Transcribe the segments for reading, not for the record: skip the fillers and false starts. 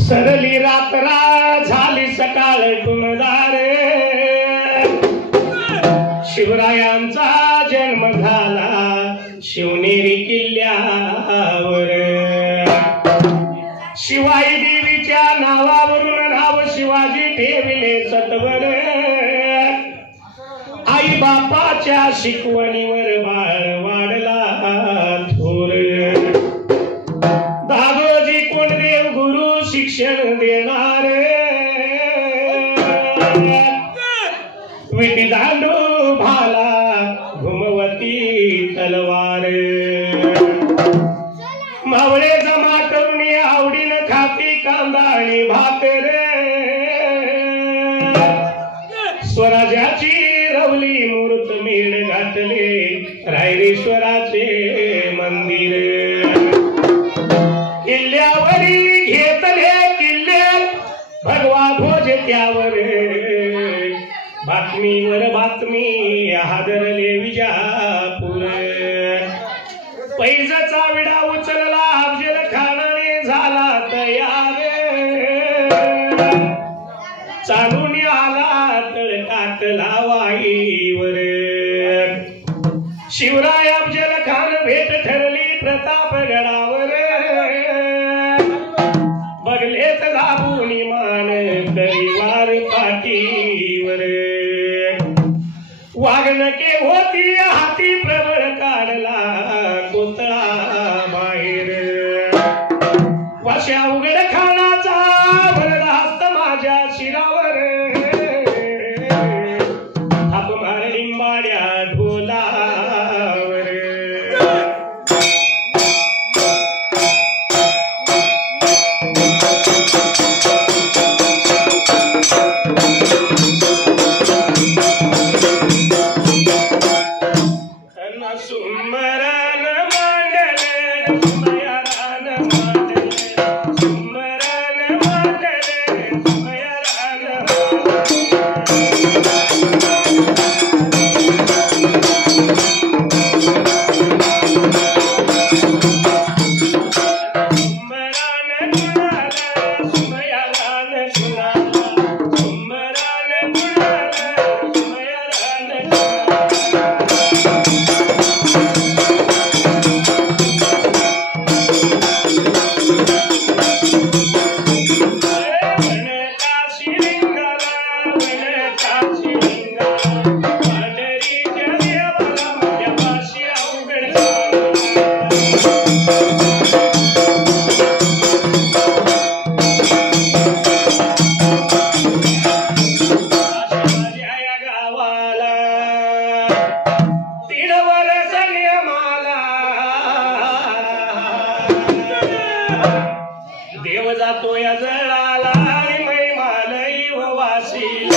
सरली रात्रा झाली सकाळ टुणदार शिवरायांचा जन्म झाला शिवनेरी किल्ल्यावर शिवाई देवीच्या नावावरून नाव शिवाजी ठेविले सत्वर आई बापाच्या शिकवणीवर बाळ वाढला थोर दादोजी कोंडदेव गुरु शिक्षण देणार विटी दांडू भाला घुमवती तलवार मावळे जमा करून आवडीनं खाती कांदा आणि भाकर स्वराज्याची रवली मूर्त मेळ घातले रायरेश्वराचे मंदिर किल्ल्यावरी घेतले किल्ले भगवा ध्वज त्यावर बातमीवर बातमी हादरले विजापूर पैजाचा विडा उचलला अफजल खानाने झाला तयार चालून आला तळकात लावाईवर शिवराय अफजल खान भेट ठरली प्रतापगडावर बगलेत दाबून मान करीवार पाठीवर वागणके होती हाती प्रबळ काढला कोतळा बाहेर वाशा उघड खानाचा भरदास्त माझ्या शिरावर थाप मार लिंबाड्या ढोलावर देव जातो या जळाला आणि मैमालई वासी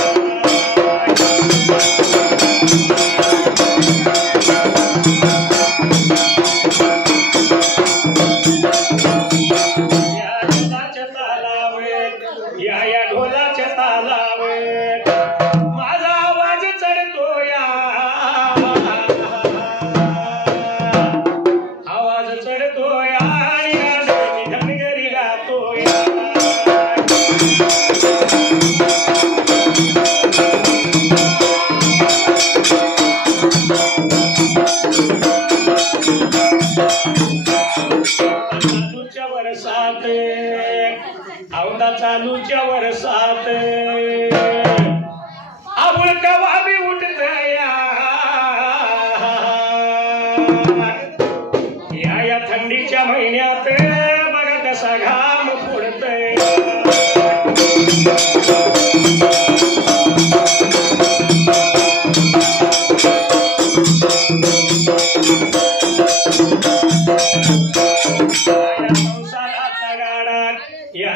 या ढोलाच्या तालावर माझा आवाज चढतो या आवाज चढतो या वर्षात औंधा चालूच्या वर्षात आबुळ कवाबी उठत या थंडीच्या महिन्यात बघा कसा घाम फोडतय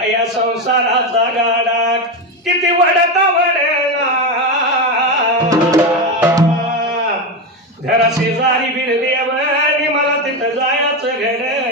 या संसाराचा गाडा किती वडता वडला घरा शेजारी बिरदेव आणि मला तिथं जायचं घड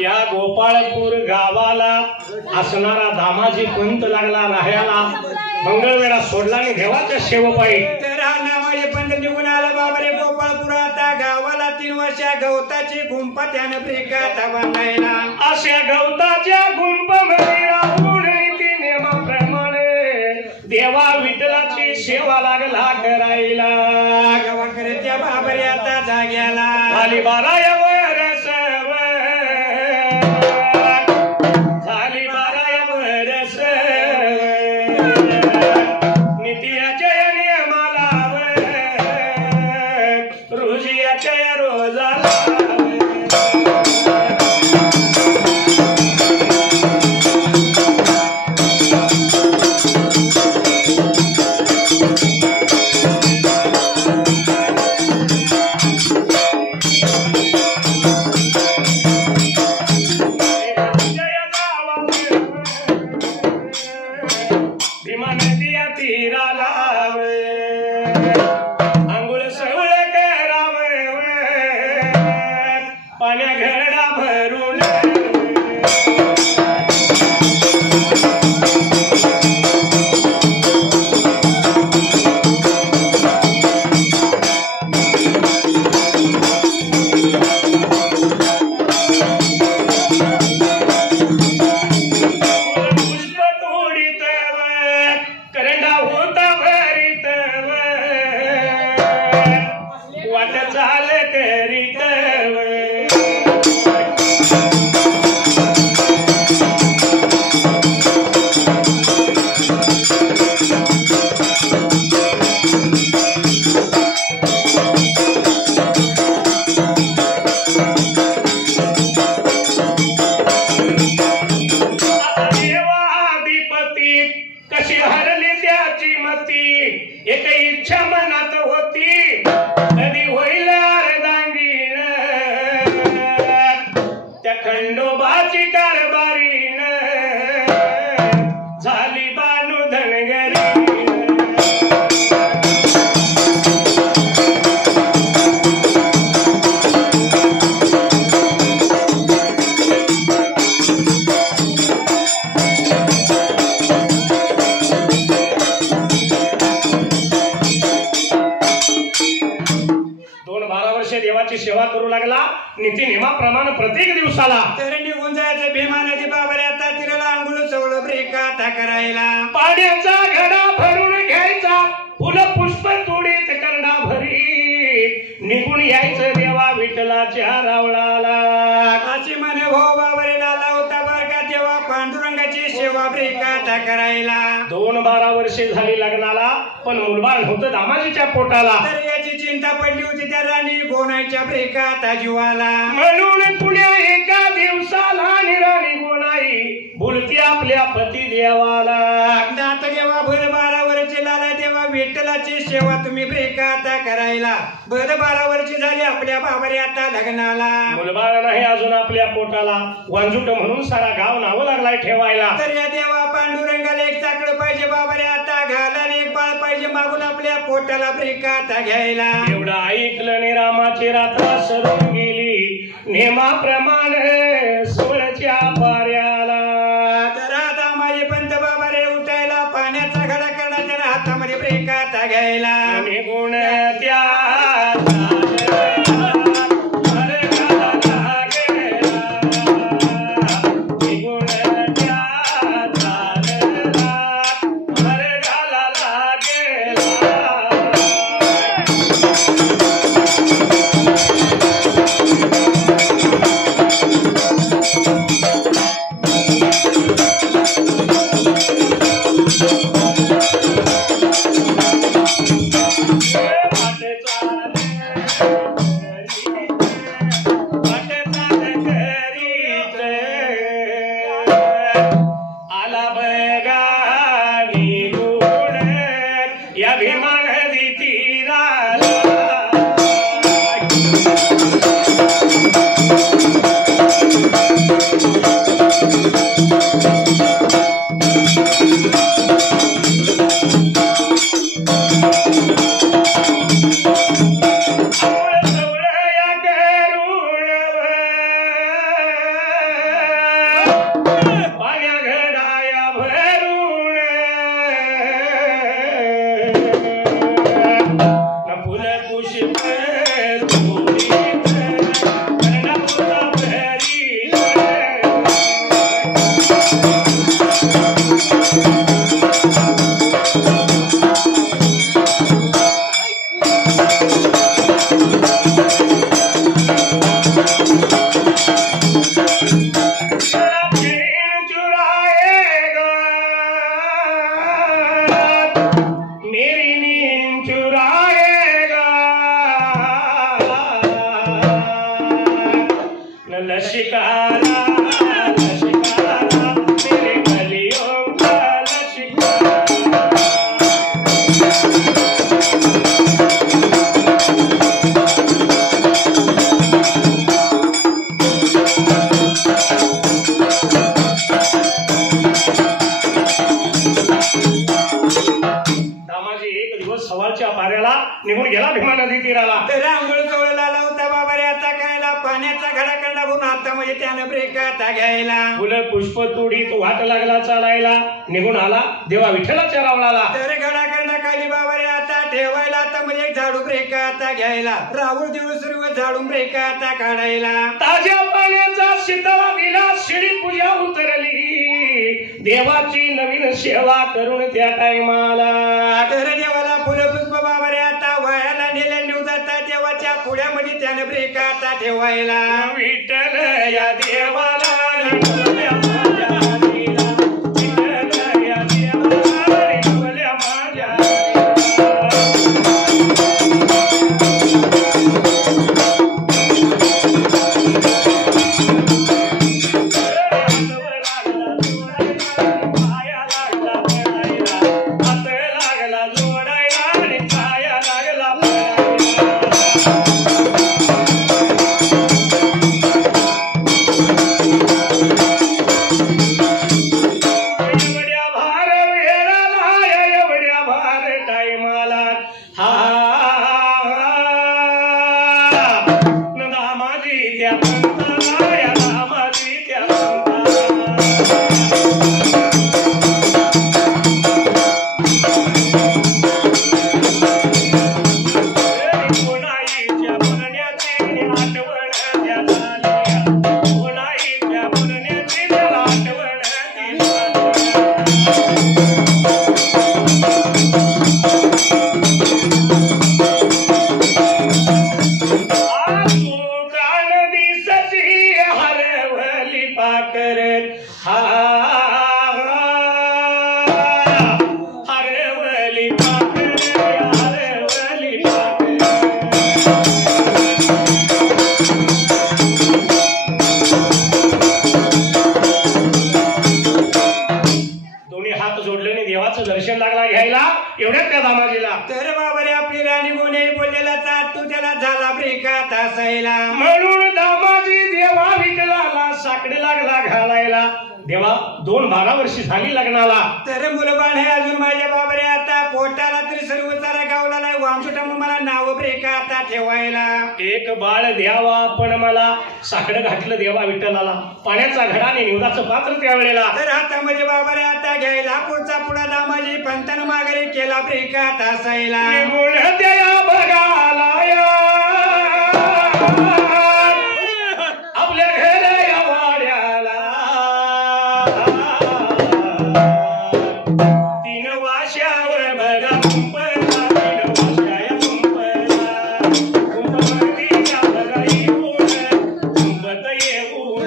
या गोपाळपूर गावाला असणारा दामाजी पंत लागला राहायला मंगळवेळा सोडला आणि देवाच्या सेवपाई तर हा नावाचे पंत निघून आला बाबरे गोपाळपूर आता गावाला 3 वर्षा गवताची गुंपा त्यानं ब्रिकाता बांधायला अशा गवताच्या गुंपामध्ये राहून नीती नियमाप्रमाणे देवा विठ्ठलाची सेवा लागला करायला गावाकडे त्या बाबरे आता जाग्याला आली 12 कशी हरली त्याची मती एक इच्छा मनात होती कधी होईल अर्धांगीण त्या खंडोबाची कारभारीण झाली बानू धनगरी देवाची सेवा करू लागला नीती नियमाप्रमाणे प्रत्येक दिवसाला तर निघून जायचं भीमा नदी बाबरे आता तिला आंघोळ सवळ ब्रेकाता करायला पाण्याचा घडा भरून घ्यायचा फुल पुष्प तोडीत करडा भरी निघून यायचं देवा विठ्ठलाच्या रावळाला अशी म्हणे भाऊ बाबरे लाला होता बर का देवा पांडुरंगाची सेवा ब्रेकाता करायला 12 वर्षे झाली लग्नाला पण मुलबाळ होतं दामाजीच्या पोटाला तर याची चिंता पडली होती त्या राणी गोणाईच्या ब्रेकाता जीवाला म्हणून पुण्या एका दिवसाला निराणी गोणाई बोलती आपल्या पती देवाला नाथ देवा भर 12 वर्षे लाला देवा विठ्ठलाची सेवा तुम्ही ब्रेकाता करायला भर 12 वर्षे झाली आपल्या बाबरे आता लग्नाला मुलबाळ नाही अजून आपल्या पोटाला वांजुट म्हणून सारा गाव नाव लागलाय ठेवायला तर या देवा पांडुरंगाला एक चाकड पाहिजे बाबा रे आता घालाने एक बाळ पाहिजे मागून आपल्या पोटाला ब्रेकाता घ्यायला एवढं ऐकलं ने रामाची रात्र सरून गेली नेमाप्रमाणे सोळच्या पाऱ्याला तर आता माझे पंत बाबा रे उठायला पाण्याचा घडा करणार त्याला हातामध्ये ब्रेकाता घ्यायला निघून त्या निघून गेला भीमा नदी तीराला आंघोळ चोळला लावता बाबा रे आता कायला पाण्याचा घडा करणार म्हणून हातामध्ये त्यानं ब्रेकाता घ्यायला फुलं पुष्प तोडीत वाट लागला चालायला निघून आला देवा विठ्ठलाच्या रावळाला तर घडा करणार खाली बाबा रे आता ठेवायला आता म्हणजे झाडू ब्रेकाता घ्यायला राहुल दिवस सर्व झाडून ब्रेकाता काढायला ताज्या पाण्याचा शीतळा दिला शिडी पूजा उतरली देवाची नवीन सेवा करून त्या टायमाला तर देवाला फुलं पुष्प बाबा रे आता वयाला नेल्या नेऊ जाता देवाच्या पुढ्यामध्ये त्यानं ब्रेकाता ठेवायला विठ्ठल या देवाला जोडले आणि देवाचं दर्शन लागला घ्यायला एवढ्यात त्या दामाजीला. तर बाबा रे आपली राणी कोणी बोललेला चाट तू त्याला झाला ब्रेकात हसायला. म्हणून दामाजी देवा विठलाला साकडे लागला घालायला. देवा 2-12 वर्षी झाली लग्नाला. तर मुलबाळ हे अजून माझ्या बाबा रे आता पोटाला तरी सर्व चारा गावला नाही वामसुटा मला नाव ब्रेकात ठेवायला. एक बाळ द्यावा पण मला साकडं घातलं देवा विठ्ठलाला. पाण्याचा घडा आणि निवदाचं पात्र त्यावेळेला. तर हातामध्ये बाबा रे आता घ्यायला पुढचा पुढा दामाजी पंतानं माघारी केला ब्रेकात हसायला. निघून त्या बघाला आपल्या घरा वाड्याला 3 वाशावर बघा कुंपला. 3 वाशाया कुंपला कुंपवरतीला बघा येऊन कुंपत येऊन.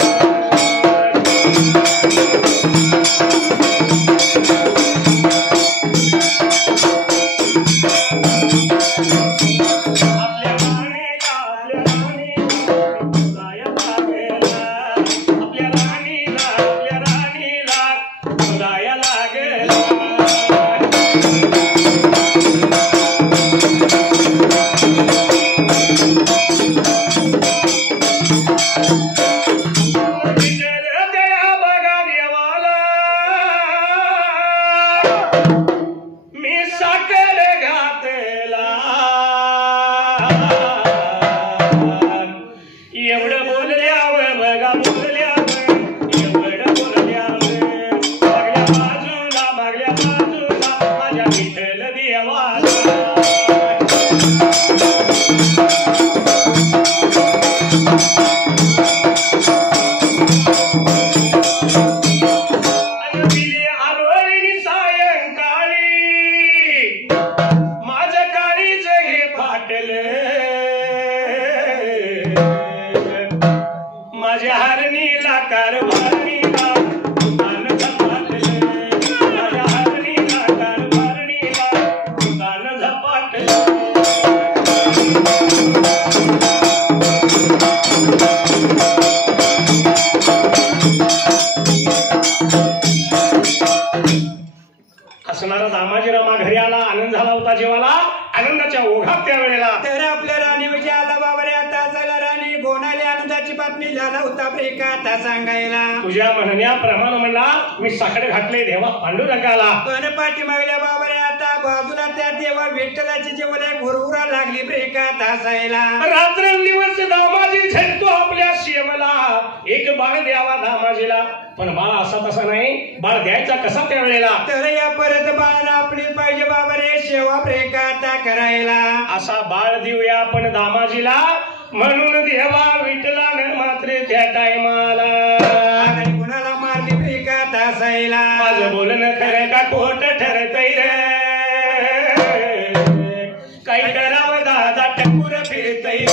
माझ्या हरणीला कारभारणीला दुकान झपाटले. माझ्या हरणीला कारभारणीला दुकान झपाटले. असणारा दामाजीराव घरी आला. आनंद झाला होता जेवाला. आनंदाच्या ओघात त्यावेळेला. तर आपल्या राणी म्हणजे आला बाबा रे आता चला राणी गोनाली आनंदाची बातमी झाला होता ब्रेकात सांगायला. तुझ्या म्हणण्याप्रमाणे म्हणला मी साकडे घातले देवा पांडुरंगाला. पण पाठी मागल्या बाबा रे आता बाजूला त्या देवा विठ्ठलाची जेवढ्या घुरघुरा लागली ब्रेकात हसायला. रात्रंदिवस दामाजी झटतो आपल्या शेवला. एक बाळ द्यावा दामाजीला. पण बाळ असा तसा नाही. बाळ द्यायचा कसा त्यावेळेला. तर या परत बाळाला आपली पाहिजे बाबा रे शेवा ब्रेकात करायला. असा बाळ देऊया आपण दामाजीला. म्हणून देवा विठ्ठलाने मात्र त्या टायमाला कुणाला मारली ब्रेकात हसायला. माझं बोलणं खरं का खोट ठरतय रे. काही करावं दादा टकुर फिरतय.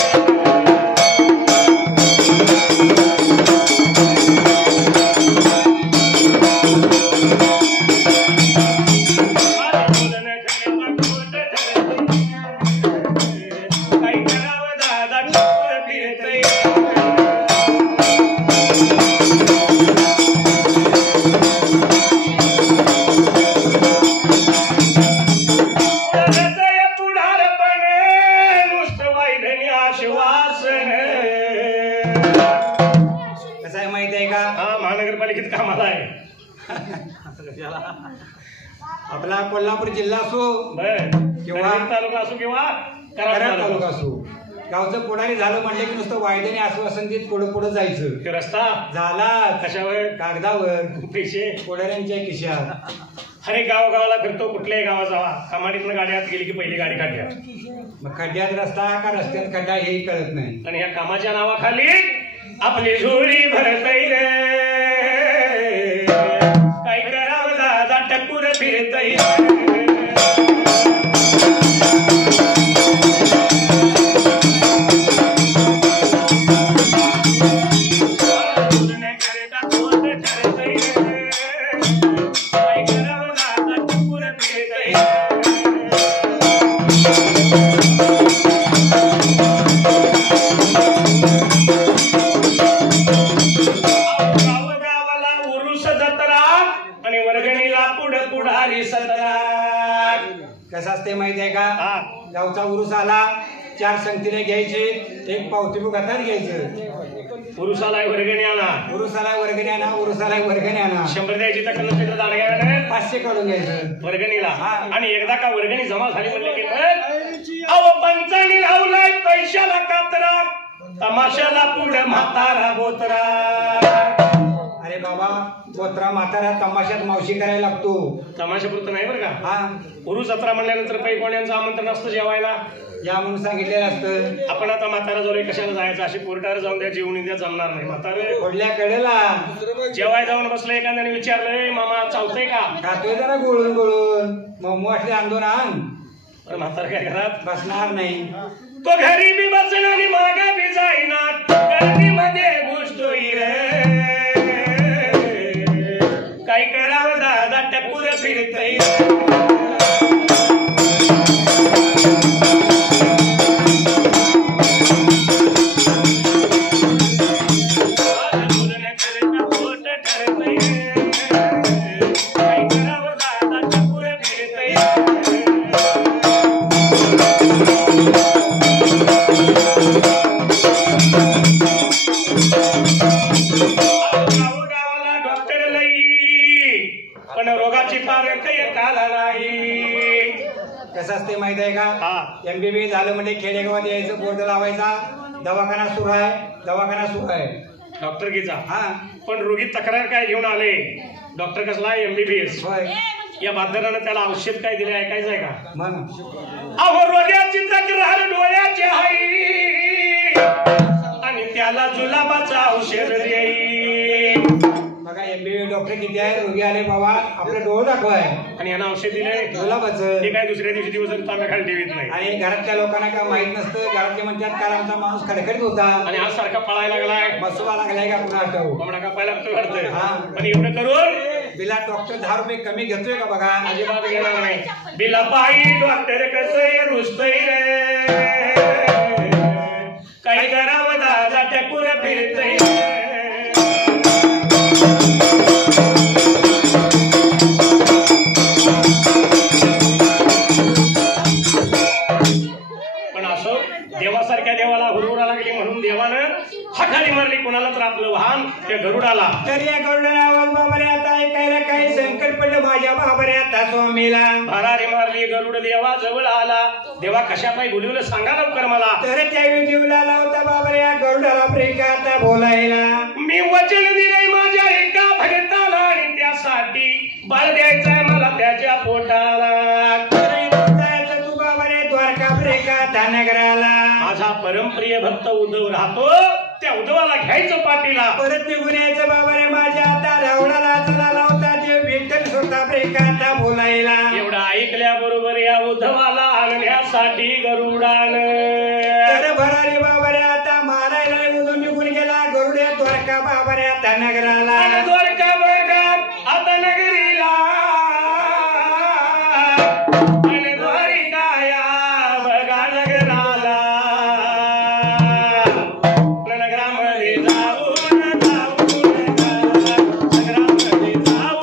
महानगरपालिकेत कामाला आहे. आपला कोल्हापूर जिल्हा असो किंवा तालुका असो किंवा कराड तालुका असो गावचं पुढारी झालं म्हणलं की नुसतं वायद्याने आश्वासन देत पुढे पुढे जायचं. रस्ता झाला कशावर कागदावर पैसे पुढाऱ्यांच्या खिशात. अरे गावाला फिरतो. कुठल्याही गावात जावा कमाडीतनं गाडी आत गेली की पहिली गाडी काढल्या. मग खड्ड्यात रस्ता का रस्त्यात खड्डा हेही कळत नाही. आणि ह्या कामाच्या नावाखाली आपली झोळी भरतय रे. काय करावं दादा टकुर फिरतय. पुढारी सतरा. कसं असते माहिती आहे का? हा. गावचा उरुस आला, 4 संगतीने घ्यायचे, एक पावती हातात घ्यायचं. पुरुषाला वर्गणी आणा, उरुसाला वर्गणी आणा, उरुसाला वर्गणी आणा. 100 द्यायची तर कन्नड दाण घ्यायला 500 काढून घ्यायचं वर्गणीला. हा. आणि एकदा का वर्गणी जमा झाली म्हणले की मग अहो पंचाणी लावलाय पैशाला कातरा, तमाशाला पुढे म्हातारा बोतरा. अरे बाबा, बोत्रा म्हातारा तमाशात मावशी करायला लागतो. तमाशापुरतं नाही बरं का. हा, पुरुष जत्रा म्हणल्यानंतर काही कोण्यांचं आमंत्रण असतं जेवायला. या म्हणून सांगितलेलं असतं. आपण आता म्हातारा जोरे कशाला जायचं, अशी कोर्टावर जाऊन द्या, जेवून द्या, जमणार नाही. म्हातारे फोडल्या कडेला जेवाय जाऊन बसलं, एखाद्याने विचारलंय मामा चावतंय का, खातोय जरा गोळून गोळून, मग असले आंदोलन आण. तर म्हातारा काय घरात बसणार नाही. तो घरी बी बसला आणि मागा बी जाईना, गर्दीमध्ये घुसतोय रे. काय करावं दादा, टपूर फिरतय. पण रोगाची पार काही काला नाही. कसं असते माहित आहे हा. का? MBBS झालं म्हणजे खेडेगावात यायचं, बोर्ड लावायचा, दवाखाना सुरू आहे, दवाखाना सुरू आहे. डॉक्टर कीचा. हा, पण रोगी तक्रार काय घेऊन आले, डॉक्टर कसला MBBS. होय. या बाजारानं त्याला औषध काय दिले ऐकायचं आहे का? मग अहो रोग्याची तक्रार डोळ्याची आहे आणि त्याला जुलाबाचं औषध देई. बघा, MBBS डॉक्टर किती आहे? रोगी आले बाबा, आपलं डोळं दाखवाय आणि यांना औषध दिले, गुलाबाचं. ते काय दुसऱ्या दिवशी दिवस तांब्याखाली ठेवीत नाही. आणि घरातल्या लोकांना काय माहित नसतं. घरातले म्हणतात काल आमचा माणूस खडखडीत होता आणि आज सारखा पळायला लागलाय, बसवा लागलाय का पुन्हा आठव. कोंबडा कापायला लागतो वाटतंय. हा. पण एवढं करून बिला डॉक्टर 10 रुपये कमी घेतोय का बघा? अजिबात घेणार नाही. बिला बाई डॉक्टर कसं रुसतय रे, काय करावं दादा, टपूर फिरतय. पण असो, देवासारख्या देवाला हुरहुरा लागली म्हणून देवानं हाकाली मारली कोणाला तर आपलं वाहन त्या गरुडाला. तर या गरुडाला आवाज बाबारे आता ऐकायला काही संकट पडलं माझ्या बाबारे आता स्वामीला. भरारी मारली, गरुड देवा जवळ आला. देवा कशा पायी बोलवलं सांगा लवकर मला. तर त्यावेळी जीवला लावता बाबारे या गरुडाला प्रेका आता बोलायला. मी वचन दिले माझ्या एका भगताला आणि त्यासाठी बळ द्यायचंय मला त्याच्या पोटाला. जायचं तू बाबारे द्वारका प्रेका आता नगराला. माझा परमप्रिय भक्त उद्धव राहतो, त्या उद्धवाला घ्यायचं पाठीला. परत निघून यायचं बाबारे माझ्या आता रावणाला चला लावता ते विठ्ठल स्वतः प्रेका आता बोलायला. एवढं ऐकल्याबरोबर या उद्धवाला आणण्यासाठी गरुडानं तर भरारी बाबारे आता मारायला उधून निघून गेला गरुड्या द्वारका बाबारे आता नगराला. आणि द्वारका बळगात आता नगरीला, आणि द्वारिकाया बघा नगराला. नगरामध्ये जाऊन जाऊन नगरामध्ये जाऊन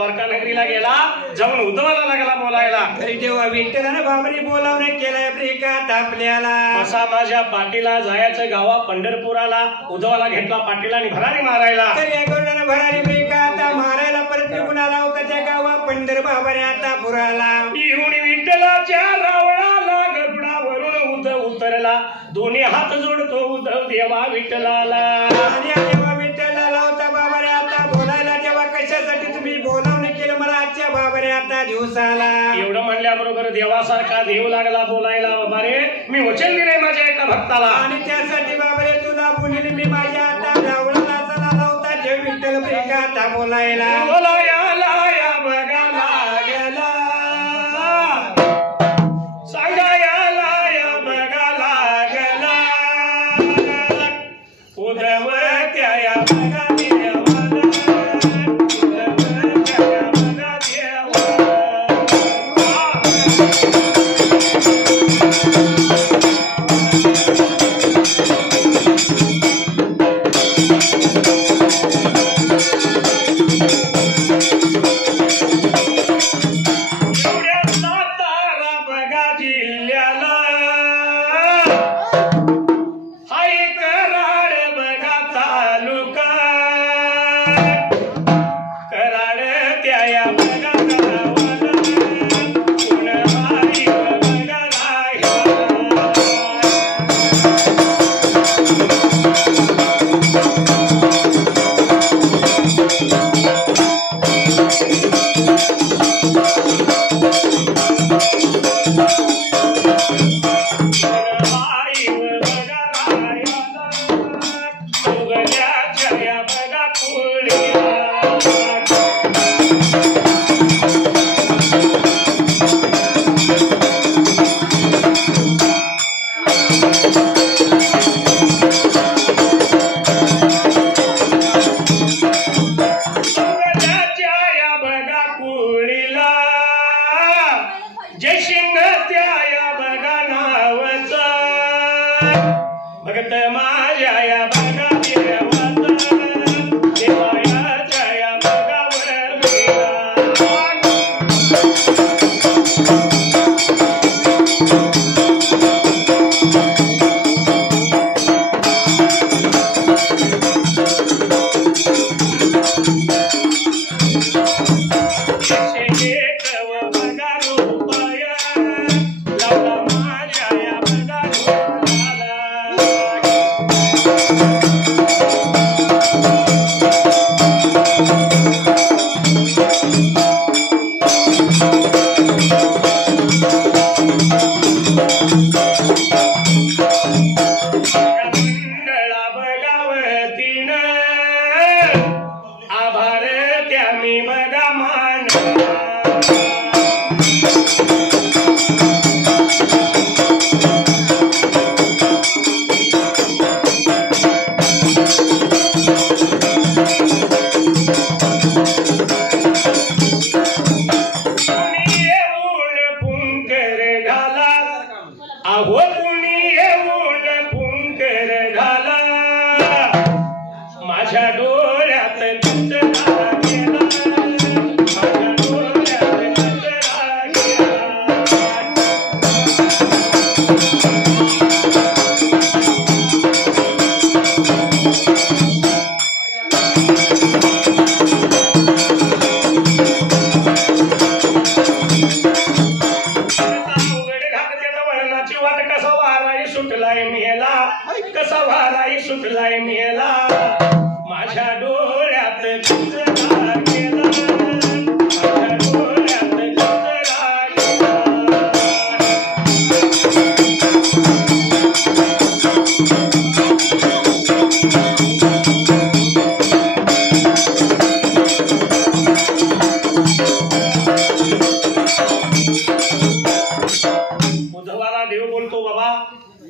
द्वारका नगरीला गेला, जाऊन उद्धवाला लागला बोलायला. तरी तेव्हा विठ्ठलानं बाबाने बोलावणं केलंय प्रेकात आपल्याला. असा माझ्या पाटीला जायचं गावा पंढरपुराला. उद्धवाला घेतला पाटीला आणि भरारी मारायला. तर या गौंडानं भरारी प्रेकात मारायला परत निघून आला होता त्या गावा पंढर बाबाने आता पुराला. येऊन विठ्ठलाच्या रावळाला गरुडावरून उद्धव उतरला. दोन्ही हात जोडतो उद्धव देवा विठ्ठलाला. आणि तेव्हा विठ्ठलाला होता बाबाने आता बोलायला. तेव्हा कशासाठी तुम्ही बोलावणं केलं मला आजच्या बाबाने आता दिवसाला. एवढं म्हणल्याबरोबर देवासारखा देव लागला बोलायला. बाबा रे, मी वचन दिले माझ्या एका भक्ताला. आणि त्यासाठी बाबाने तुला बोलले मी माझ्या आता रावळाला चला होता देव विठ्ठल प्रेकात बोलायला. बोलायला या बघाला गेला, सांगायला या बघाला गेला. उद्धव त्या या बघा देवाला, उद्धव त्या या बघा देवाला.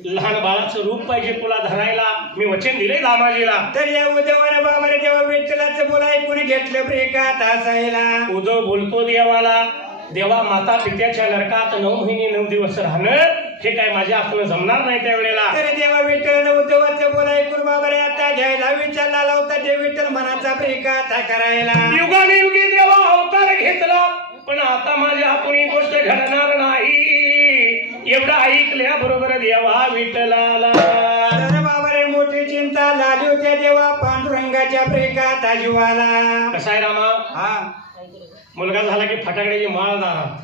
लहान बाळाचं रूप पाहिजे तुला धरायला, मी वचन दिले दामाजीला. तर या उद्धवाने बाबाने जेव्हा विठ्ठलाचं बोल ऐकून घेतलं प्रेकात हसायला. उद्धव बोलतो देवाला, देवा माता पित्याच्या नरकात 9 महिने 9 दिवस राहणं हे काय माझ्या हातून जमणार नाही त्यावेळेला. तरी देवा विठ्ठलानं उद्धवाचं बोला ऐकून बाबा रे आता घ्यायला विचार लावला होता ते विठ्ठल मनाचा प्रिकाता करायला. युगाने युगी देवा अवतार घेतला पण आता माझ्या हातून ही गोष्ट घडणार नाही एवढं ऐकल्या बरोबर देवा विठ्ठलाला. तर बाबा रे मोठी चिंता झाली होत्या देवा पांडुरंगाच्या प्रिकाता जीवाला. कसा आहे रामा, हा मुलगा झाला की फटाकड्याची माळ दारात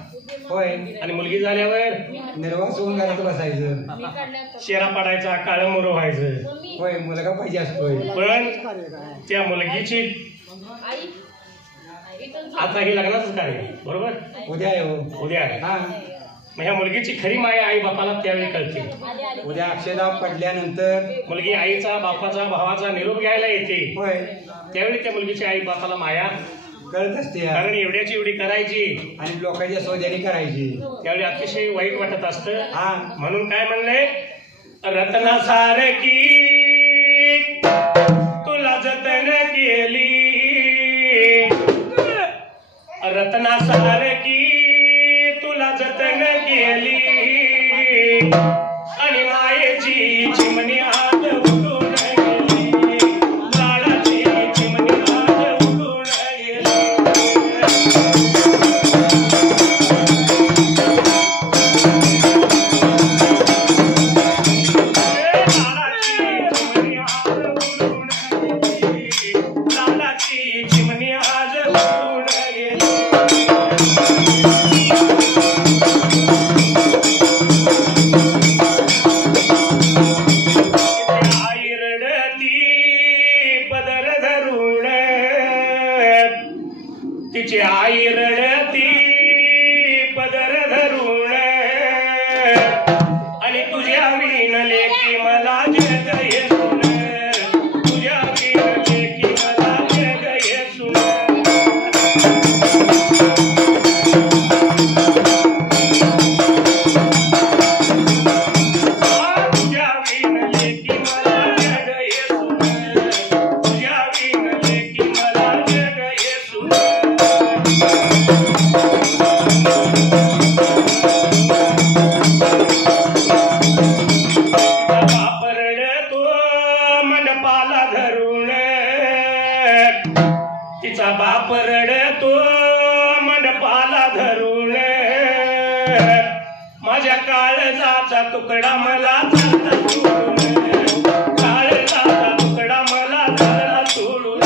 होय आणि मुलगी झाल्यावर निर्वास होऊन घरात बसायचं. शेरा पाडायचा, काळं मोर व्हायचं. होय मुलगा पाहिजे असतोय. पण त्या मुलगीची आता हे लग्नाचंच कार्य बरोबर उद्या आहे हो. उद्या आहे. हा मग ह्या मुलगीची खरी माया आई बापाला त्यावेळी कळते. उद्या अक्षयदाब पडल्यानंतर मुलगी आईचा बापाचा भावाचा निरोप घ्यायला येते. होय त्यावेळी त्या मुलगीची आई बापाला माया कळत असते कारण एवढ्याची एवढी करायची आणि लोकांच्या सौद्याने करायची. त्यावेळी अतिशय वाईट वाटत असतं. हा म्हणून काय म्हणले, रत्नासारखी तुला जतन केली, रत्नासारखी तुला जतन केली आणि मायेची चिमणी आज उडून गेली, लाडाची चिमणी आज उडून गेली. तिची आई रडती पदर धरून आणि तुझ्या विण लेकी मला जग येसून, तुझ्या विण लेकी मला जग येसून. तुझ्या विण लेकी मला जग येसून, तुझ्या विण लेकी मला जग येसून. मंडपाला धरून तिचा बाप रडतो मंडपाला धरून, माझ्या काळजाचा तुकडा मला झाला सोडून, काळजाचा तुकडा मला झाला सोडून.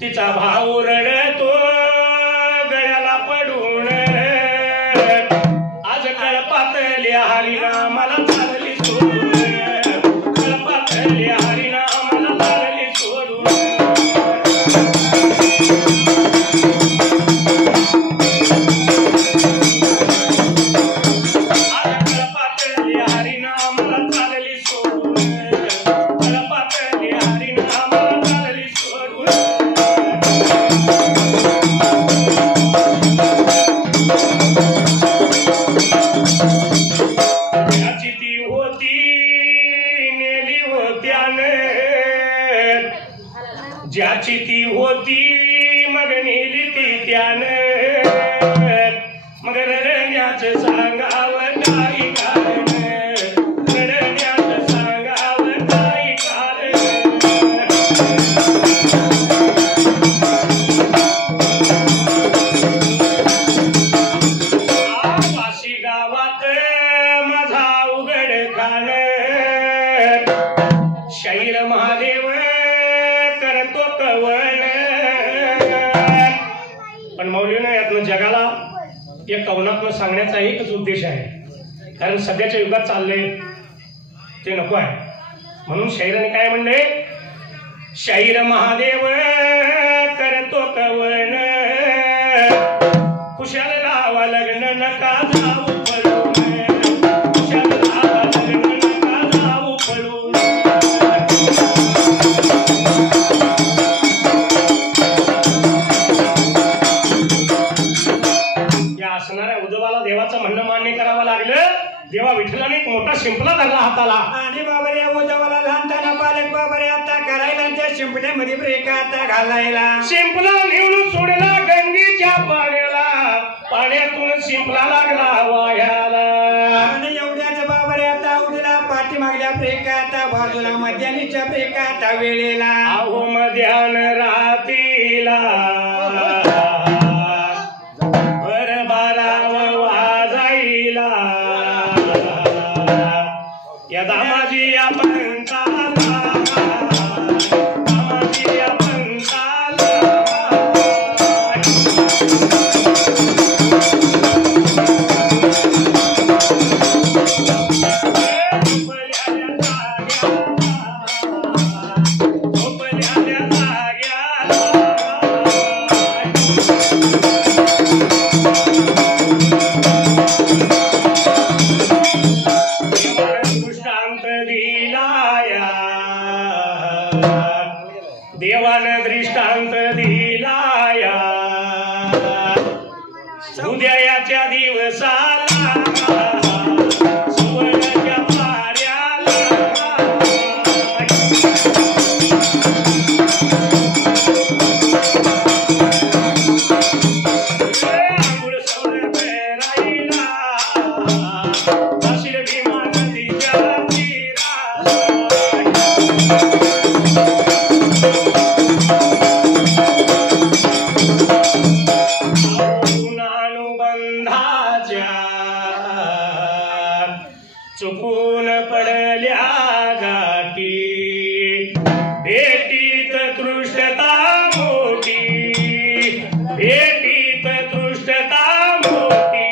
तिचा भाऊ रडतो गळ्याला पडून, आज कळपातल्या हरिनामाला चालली सोडून, कळपातल्या हरिनामाला चालली सोडून. आज कळपातल्या हरिनामाला चालली सोडून, कळपातल्या हरिनामाला चालली सोडून. ज्याची ती होती नेली होत्याने, ज्याची ती होती मग नेली ती त्याने, मग रडण्याचं सांगावं काही कारण, रडण्याचं सांगावं काही कारण. वाशी गावात माझा उघड खाण, शैर महादेव करतो कवण. पण मौलीनं यातनं जगाला या कवनातनं सांगण्याचा एकच उद्देश आहे, कारण सध्याच्या युगात चाललंय ते नको आहे. म्हणून शैराने काय म्हणले, शैर महादेव करतो कवण, कुशाल लावा लग्न नका जाऊ पळून, कुशाल लावा लग्न असणाऱ्या उद्धवाला देवाचं म्हणणं मान्य करावं लागलं. देवा विठ्ठलाने एक मोठा शिंपला धरला हाताला. आणि बाबा रे उद्धवाला लहानताना पालक बाबा रे आता करायला त्या शिंपण्यामध्ये ब्रेक आता घालायला. शिंपला नेऊन सोडला गंगेच्या पाण्याला, पाण्यातून शिंपला लागला वाह्याला. आणि एवढ्याच बाबा रे आता उडीला पाठीमागल्या ब्रेक आता बाजूला मध्यानीच्या ब्रेक आता वेळेला. अहो मध्यान रातीला भर बाराव वाजाईला या दामाजी या पंताला, दामाजी या पंताला. देवानं दृष्टांत दिलाया उद्याच्या दिवसाला सुवर्णाच्या पाऱ्याला. आंघोळ सवड राहिला अशील भीमा नदीच्या तीराला. चुकून पडल्या गाठी भेटीत तृष्टता मोठी, भेटीत तृष्टता मोठी.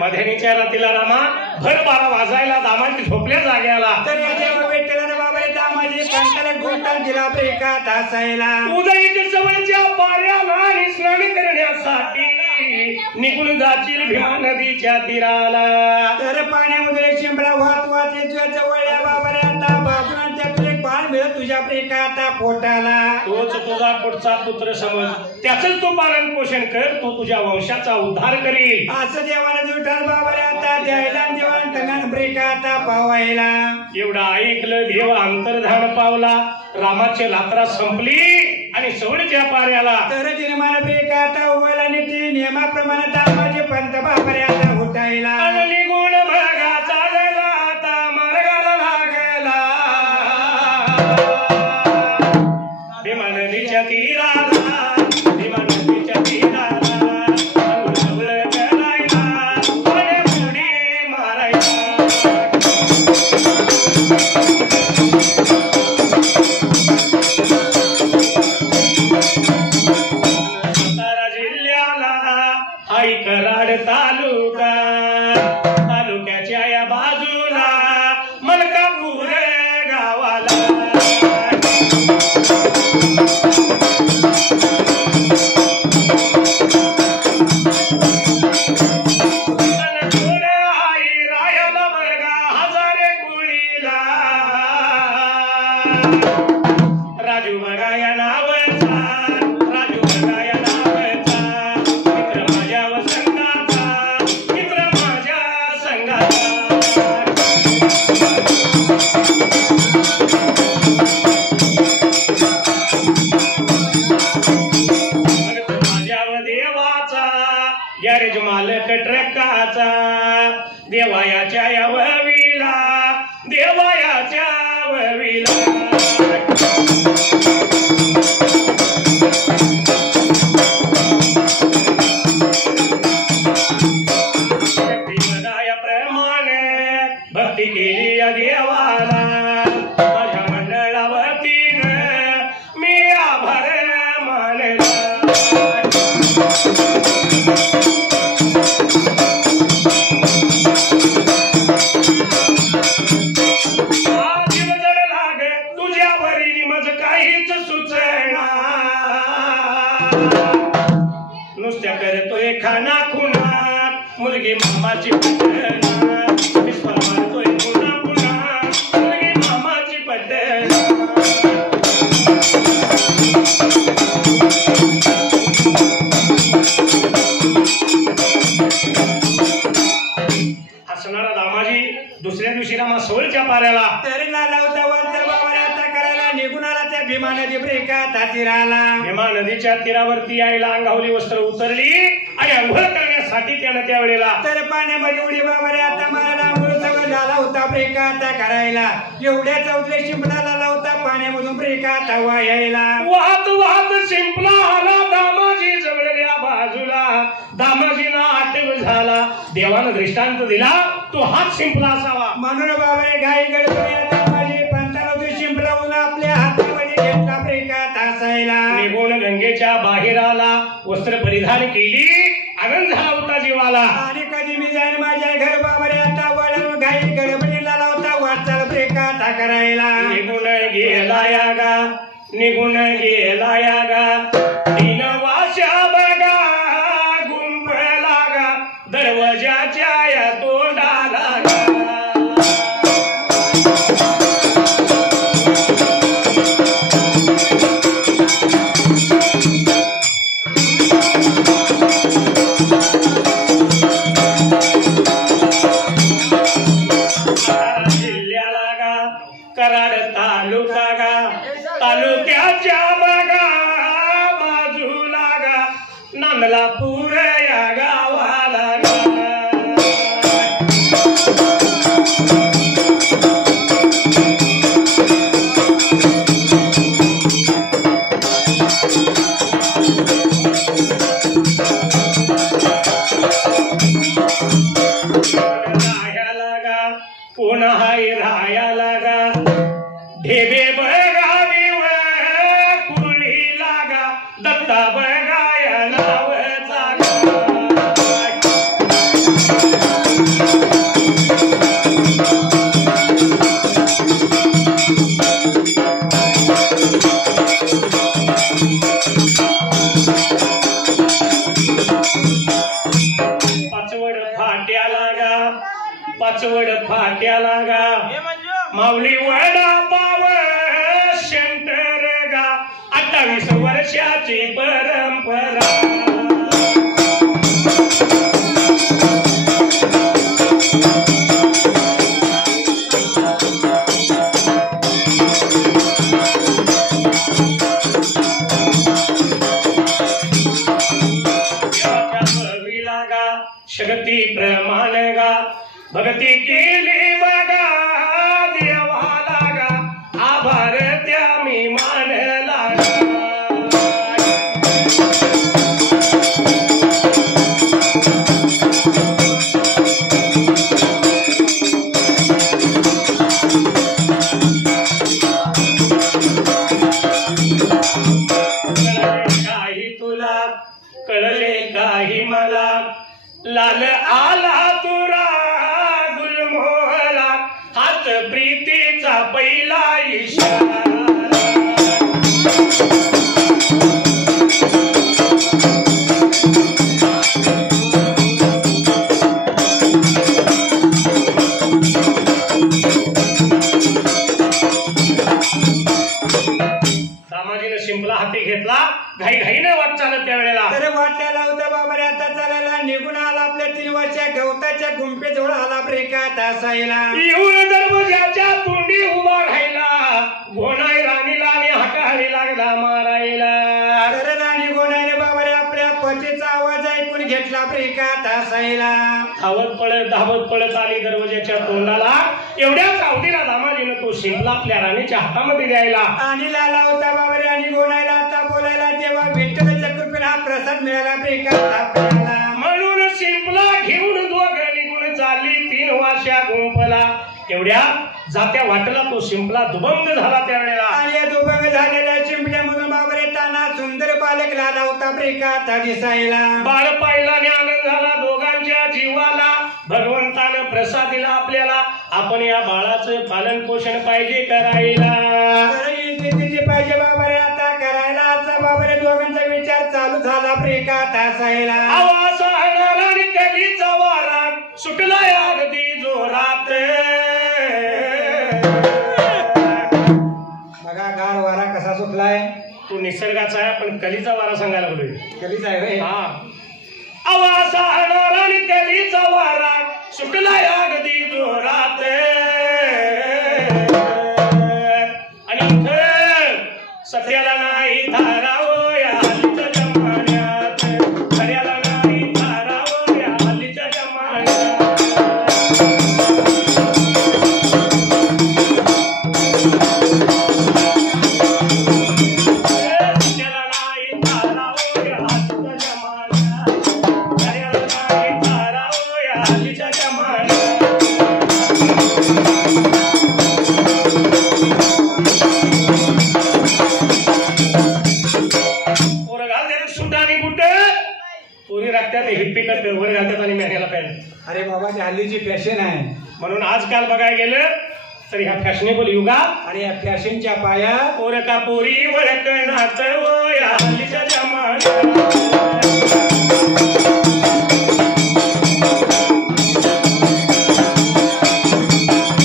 मध्यानीच्या रातीला रामा भर 12 वाजायला दामाजी झोपल्या जाग्याला. तर या देवा विठ्ठलाने बाबा रे दामाजी पंताला गोटात दिला ब्रेकात हसायला. उदयीच्या सवयच्या पाऱ्याला स्नान करण्यासाठी निघून जातील भीमा नदीच्या तीराला. तर पाण्यामध्ये शिंपला वाहत वाहत येतोय जवळ या बाबा रे आता बाजूला त्यातून एक पान मिळत तुझ्या ब्रेकात पोटाला. तोच तुझा पुढचा पुत्र समज, त्याच तू पालन पोषण कर, तो तुझ्या वंशाचा उद्धार करील. असं देवाने जुटाल बाबा रे आता द्यायला देवान टंगण ब्रेक आता पावायला. एवढा ऐकलं देव अंतर्धान पावला. रामाची लात्रा संपली आणि सवडीच्या पाऱ्याला. तर निर्माण ब्रेक आता उभला नीती नियमाप्रमाणे दामाजी पंत बाबा रे आता उठायला. निघून मार्गा चालला आता मार्गाला लागला भीमा नदीच्या तीराला, भीमा नदीच्या तीराला अंघोळ करायला आणि उडी मारायला. सातारा जिल्ह्याला हाय कराड तालुका, तालुक्याच्या या बाजूला मलकापूर गावाला. आई रायाला बरगा हजारे कुळीला, राजू बघा या नावाचा, राजू बघा या नावाचा मित्र माझ्या वसंताचा, मित्र माझ्या संघाचा. माझ्या देवाचा गॅरेज मालक ट्रकाचा, देवायाच्या या ववीला, देवायाच्या ववीला. प्रमाणे भक्ती केली या देवाला, माझ्या मंडळावतीनं मी आभार मानला. नुसत्या करतोय खाना खुना मुलगी मामाची पटना विश्वा मारतोय पुन्हा पुन्हा मुलगी मामाची पटना हसणारा दामाजी दुसऱ्या दिवशी रामा सवळच्या पाऱ्याला तरी लावता वंतर बाबाने आता करायला निघून आला त्या भीमा नदी ब्रेकात तीराला. भीमा नदीच्या तीरावरती यायला अंगावली वस्त्र उतरली आणि अंघोळ करण्यासाठी त्यानं त्यावेळेला तर पाण्यामध्ये उडी बाबाने आता मारायला अंघोळ सगळं झाला होता ब्रेकात करायला. एवढ्या चौथऱ्या शिंपणाला लावता पाण्यामधून ब्रेकात हवा यायला. वाहत वाहत शिंपला आला दामाजी जवळल्या बाजूला. दामाजीना आठव झाला देवानं दृष्टांत दिला तो हात शिंपला असावा. म्हणून बाबाने घाई गडबडी दामाजी पंताला तो शिंपलावून आपल्या हातामध्ये घेतला ब्रेकात हसायला. निघून गंगेच्या बाहेर आला वस्त्र परिधान केली आनंद झाला होता जीवाला. आणि कधी मी जाईन माझ्या घर बाबाने आता वळून घाई गडबडीला लावता वाचाल ब्रेकात करायला. निघून गेला या गा निघून गेला या गा तीन वाशा बघा गुंफला गा दरवाजाच्या या तोंडाला गा. जिल्ह्याला गा कराड तालुका गा तालुक्याच्या बघा बाजूला गा नांदलापूर या गावाला गा. राहायला गा कोण हाय राहायला गा ढेबे बघावी व कुरळी लागा दत्ता बघाया नावचा पाचवड फाट्याला गा पाचवड फाट्याला गा माऊली वडा पाव शेंटर गा 28 वर्षाची परंपरा. शक्ती प्रमाण गा भक्ती केली बघा देवाला गा आभार त्या मी मानला. काही तुला कळले काही मला लाल आला तुरा गुलमोहरा हात प्रीतीचा पहिला इशारा. दामाजीने शिंपला हाती घेतला घाई घाईने वाट चालत त्यावेळेला तर वाटल्याला होता बाबाने आता चालायला निघून आला आपल्या 3 वर्षा गवताच्या गुंफेजवळ आला ब्रेकात हसायला. येऊन दरवाजाच्या तोंडी उभा राहिला घोणाई राणीला आणि हाकाहारी लागला मारायला. तर राणी गोनाईने बाबाने आपल्या पतीचा आवाज ऐकून घेतला ब्रेकात हसायला. धावत पळत आली दरवाजाच्या तोंडाला. एवढ्याच अवधीला दामाजीनं तो शिंपला आपल्या राणीच्या हातामध्ये द्यायला आणि लाला होता बाबाने आणि गोनाईला आता बोलायला तेव्हा विठ्ठलाच्या कृपेने हा प्रसाद मिळाला ब्रेकात आपल्याला. म्हणून शिंपला घेऊन दोघं निघून चालली 3 वर्षा गुंफला. एवढ्या जात्या वाटला तो शिंपला दुभंग झाला त्यावेळेला. आणि या दुभंग झालेल्या शिंपल्यामधून बाबाने ताना सुंदर बालक लाला होता ब्रेकात दिसायला. बाळ पाहिला आणि आनंद झाला दोघांच्या जीवाला. भगवंतानं प्रसाद दिला आपल्याला. आपण या बाळाचं पालन पोषण पाहिजे करायला. पाहिजे बाबाने आता करायला. आता बाबाने दोघांचा विचार विचार चालू झाला ब्रेक आता सायला आवाज आणला आणि कलीचा वारा सुटलाय अगदी जोरात बघा गार वारा कसा सुटलाय तो निसर्गाचा आहे पण कलीचा वारा सांगायला लागलोय कलीच आहे व्हय? हा आवाज आणला आणि कलीचा वारा सुटलाय अगदी जोरात आणि इथं सत्याला नाही धारावं या हल्लीच्या जमान्यात खऱ्याला नाही धारावं या हल्लीच्या जमान्यात सत्याला नाही धारावं या हल्लीच्या जमान्यात खऱ्याला नाही धारावं या हल्लीच्या जमान्यात पुरी राखतात हिप्पी करते वर घालतात आणि मॅन्याला पॅन्ट अरे बाबा ती हल्लीची फॅशन आहे म्हणून आजकाल बघायला गेलं तर ह्या फॅशनेबल युगात आणि या फॅशनच्या पायात पोर का पोरी वळख नाच या हल्लीच्या जमान्यात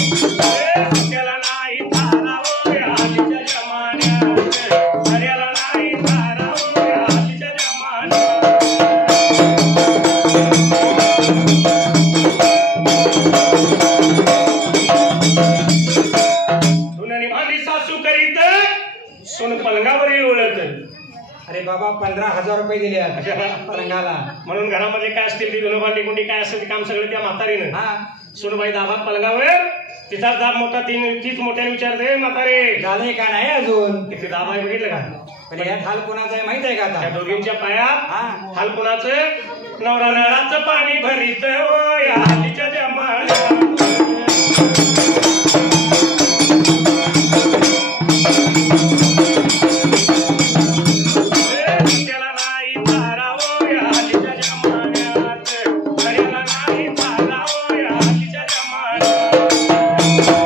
त्याला नाही धारावं या हल्लीच्या जमान्यात खऱ्याला नाही धारावं या हल्लीच्या जमान्यात धुनानी भांडी सासू करीत सोन पलंगावरही ओळख अरे बाबा 15,000 रुपये दिले पलंगाला म्हणून घरामध्ये काय असतील ती धुणं भांडी कुंडी काय असेल ते काम सगळं त्या म्हातारीनं हा सोनबाई दाभात पलंगावर तिचा दाब मोठा तीच मोठ्याने विचारते म्हातारे झालंय का नाही अजून किती दाब आहे बघितलं का पण यात हाल कोणाचा आहे माहित आहे का त्या आता दोघींच्या पायात हा हाल कुणाचं नवरा नळाचं पाणी भरीत या हल्लीच्या जमान्यात त्याला नाही धारावं या हल्लीच्या जमान्यात खऱ्याला नाही धारावं या हल्लीच्या जमान्यात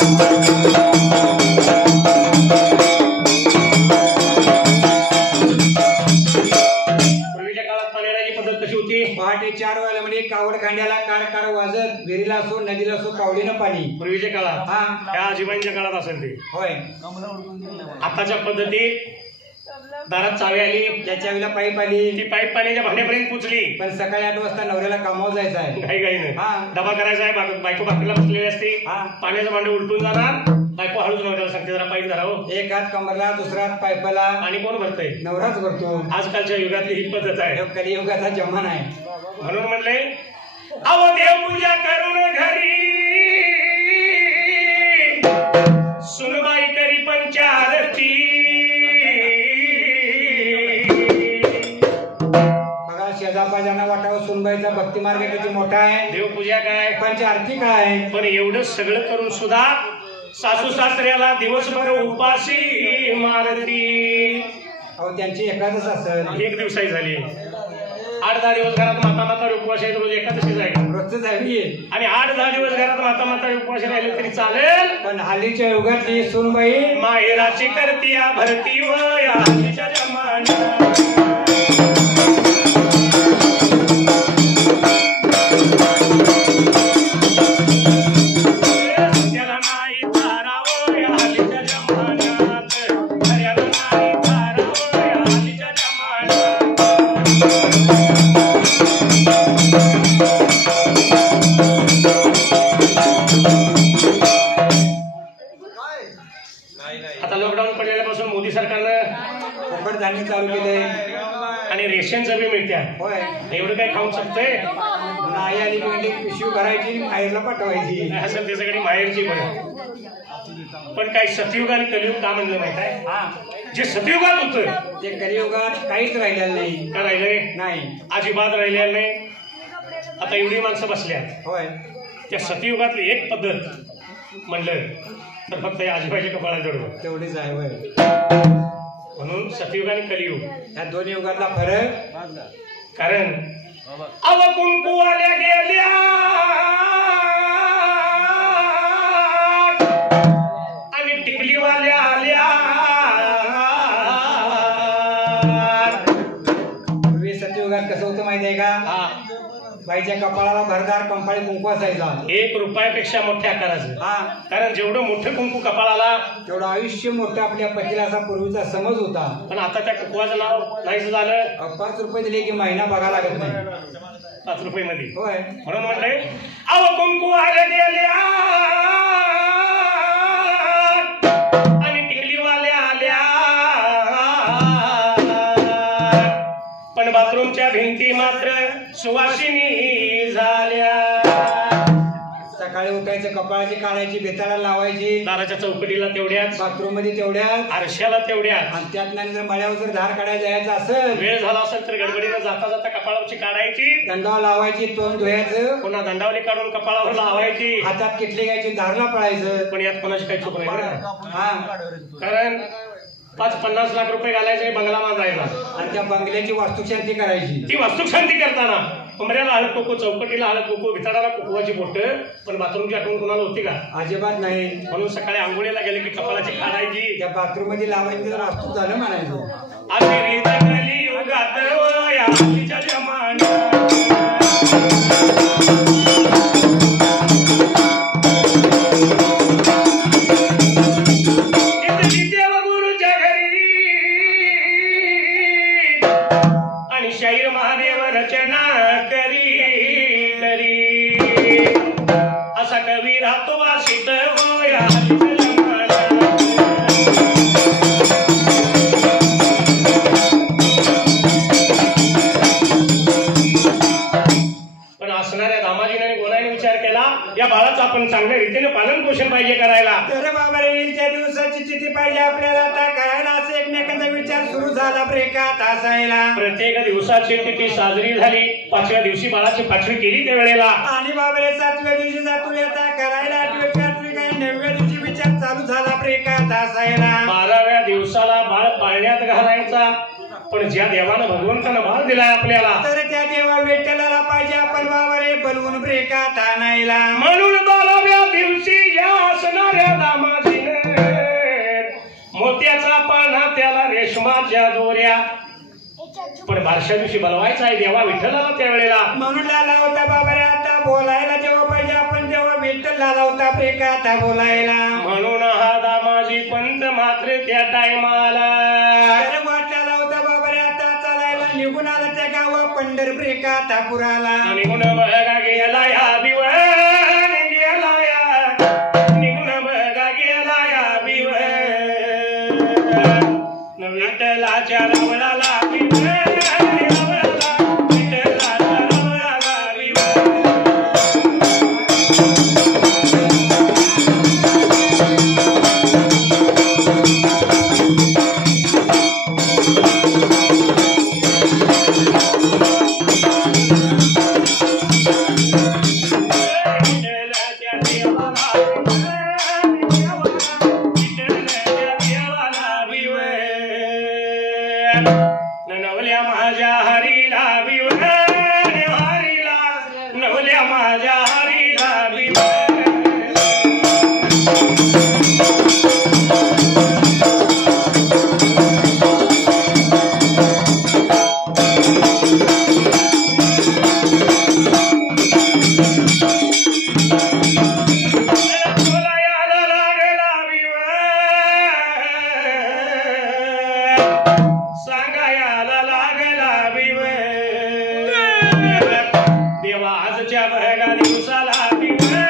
पूर्वीच्या काळात पाण्याची पद्धत कशी होती पहाटे 4 वाजल्या म्हणजे कावड खांड्याला कार वाजत विहिरीला असो नदीला असो कावडीनं पाणी पूर्वीच्या काळात हा त्या आजीबाईंच्या काळात असेल ते होय आताच्या पद्धतीत दारात चावी आली त्याच्या वेळेला पाईप आली ती पाईप पाण्याच्या भांड्यापर्यंत पुचली पण सकाळी 8 वाजता नवऱ्याला कामावर जायचं आहे काही काही नाही हा. डबा करायचा आहे बायको भाकरीला बसलेली असते हा. पाण्याचं भांडे उलटून जाणार बायको हळूच नवऱ्याला सांगते जरा पाईप धरावं एक हात कमरला दुसरा हात पाईपाला आणि कोण भरतय नवराच करतो आजकालच्या युगातली ही पद्धत आहे कलियुगाचा जमाना आहे म्हणून म्हणले अव देव पूजा करून घरी सुनबाई करी पंचारती बघा शेजापाजांना वाटावं सुनबाईचा भक्ती मार्ग किती मोठा आहे देवपूजा काय पंचारती काय पण एवढं सगळं करून सुद्धा सासू सासऱ्याला दिवसभर उपाशी मारती अहो त्यांची एकादश असेल एक दिवसाची झाली 8-10 दिवस घरात माता उपवास आहे रोज एकादशी आहे रोजच आहे आणि 8-10 दिवस घरात माता उपवास राहिले तरी चालेल पण हल्लीच्या युगातली सुनबाई माहेराची करतीया भरती व या हल्लीच्या जमान्यात त्याला नाही धारावं या हल्लीच्या जमान्यात खऱ्याला नाही धारावं या हल्लीच्या जमान्यात आता लॉकडाऊन पडलेल्यापासून मोदी सरकारनं फुकट धान्य चालू केले आणि रेशनचं बी मिळत्या होय एवढं काय खाऊ शकतंय पुन्हा आई आली की पिशवी भरायची आणि बाहेरला पाठवायची असेल ते सगळी माहेरची बरं पण काही सतयुग आणि कलियुग का म्हणलं माहित आहे हा जे सतयुगात होतं ते कलियुगात काहीच राहिलेलं नाही का राहिलंय नाही अजिबात राहिलेलं नाही आता एवढी माणसं बसल्या होय त्या सतयुगातली एक पद्धत म्हणलं तर फक्त या आजीबाईच्या कपाळात जोडवं तेवढीच आहे होय म्हणून सतयुग आणि कलियुग या दोन युगातला फरक कारण अव कुंकुवाल्या गेल्या आणि टिकलीवाल्या आल्या का? हा, बाईच्या कपाळाला भरदार कंपाळी कुंकू असायचा. 1 रुपयापेक्षा मोठ्या आकाराचं. हा, कारण जेवढं मोठं कुंकू कपाळाला तेवढं आयुष्य मोठं आपल्या पतीला असा पूर्वीचा समज होता. पण आता त्या कुंकवाचं नाव नाहीच झालं. 5 रुपये दिले की महिना बघा लागत नाही. 5 रुपये मध्ये. होय, म्हणून म्हणले अव कुंकू आले गेल्या आणि टिकलीवाल्या आल्या, पण बाथरूमच्या भिंती मात्र सुवासिनी झाल्या. सकाळी उठायचं, कपाळाची काढायची, बेताला लावायची, दाराच्या चौकटीला तेवढ्याच, बाथरूम मध्ये तेवढ्याच, आरशाला तेवढ्याच. आणि त्यात जर मळ्यावर जर धार काढायला जायचं असेल, वेळ झाला असेल तर गडबडीनं जाता जाता कपाळावरची काढायची, दंडावर लावायची, तोंड धुयाचं, पुन्हा दंडावली काढून कपाळावर लावायची, हातात किटली घ्यायची, धारला पळायचं. पण यात कोणाची काही चूक नाही बरं का? हा, कारण 5-50 लाख रुपये घालायचे बंगला बांधायचा, आणि त्या बंगल्याची वास्तुशांती करायची. ती वास्तुशांती करताना कमऱ्याला हळद कुकू, चौकटीला हळद कुकू, भिताडाला कुकुवाची बोट, पण बाथरूमची आठवण कोणाला होती का? अजिबात नाही. म्हणून सकाळी आंघोळीला गेले की कपाळाची काढायची, त्या बाथरूम मध्ये लावायची, तर वास्तू झालं म्हणायचं. आखिरी जगली युगात वया हल्लीच्या जमान्यात. शाहीर महादेव रचना करी करी, असा कवी राहतो वासित होया. पण असणाऱ्या दामाजीने गोलाने विचार केला, या बाळाचं आपण चांगल्या रीतीने पालन पोषण पाहिजे करायला. तर बाबा रे, त्या दिवसाची चिठी पाहिजे आपल्याला आता करायला, असं एकमेकांचा विचार सुरू झाला ब्रेकात असायला. प्रत्येक दिवसाची तिथी साजरी झाली. 5व्या दिवशी बाळाची 5वी केली त्या वेळेला. आणि बाबा रे, 7व्या दिवशी जातो आता करायला, 8व्या 9व्या दिवशी विचार चालू झाला ब्रेकात असायला. 12व्या दिवसाला बाळ पाळण्यात घालायचा. पण ज्या देवानं भगवंतानं बाळ दिलाय आपल्याला, तर त्या देवा विठ्ठलाला पाहिजे आपण बाबा रे बोलवून ब्रेकात आणायला. म्हणून 12व्या दिवशी या असणाऱ्या दामाजीने मोत्याचा पाळणा, त्याला रेशमाच्या दोऱ्या, पण 12व्या दिवशी बोलवायचा आहे देवा विठ्ठलाला त्या वेळेला. म्हणून लाला होता बाबा रे, आता बोलायला जेव्हा पाहिजे आपण तेव्हा विठ्ठल लाला होता ब्रेकात बोलायला. म्हणून हा दामाजी पंत मात्र त्या टायमाला वाटला होता बाबा रे, आता चालायला निघून आला त्या गावा पंढर ब्रेकात पुराला. निघून बघा गेला या बिवन गेला या, निघून बघा गेला या बिवन, विठ्ठलाच्या रावणाला नवल्या माझ्या हरीला बिवन, हरीला नवल्या माझ्या हरीला बिवन. सांगायला लागला बिवन, देवा आजच्या बघा दिवसाला बिवन,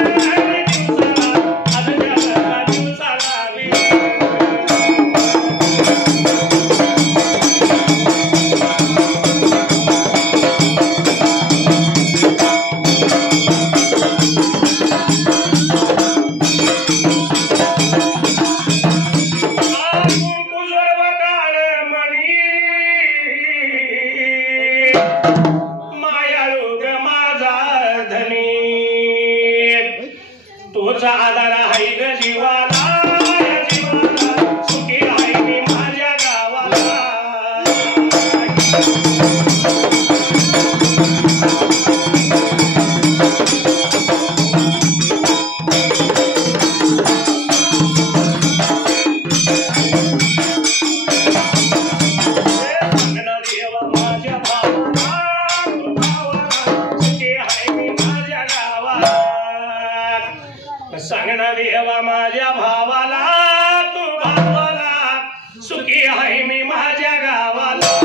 दिवसाला आजच्या बघा दिवसाला बिवन. मायाळू ग माझा धनी, तोचा आधार आहे ग जीवाला, जीवाला सुखी आहे मी माझ्या गावाला. देवा माझ्या भावाला देवा माझ्या भावाला तू भावाला सुखी आहे मी माझ्या गावाला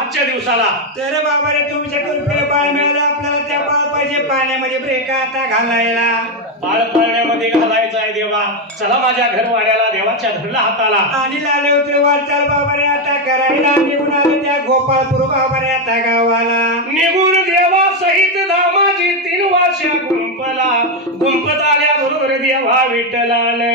आजच्या दिवसाला तर बाबा रे तुमच्या कृपेला बाळ मिळालं आपल्याला त्या बाळ पाहिजे पाण्यामध्ये ब्रेक आता घालायला बाळ पाण्यामध्ये घालायचं आहे देवा चला माझ्या घरवाड्याला देवाच्या धरला हाताला आणि लाले होते वाटचाल बाबा रे आता करायला निघून आलं त्या गोपाळपूर बाबा रे आता गावाला निघून देवा सहित दामाजी 3 वर्ष गुंपत आल्याबरोबर देवा विठ्ठलाने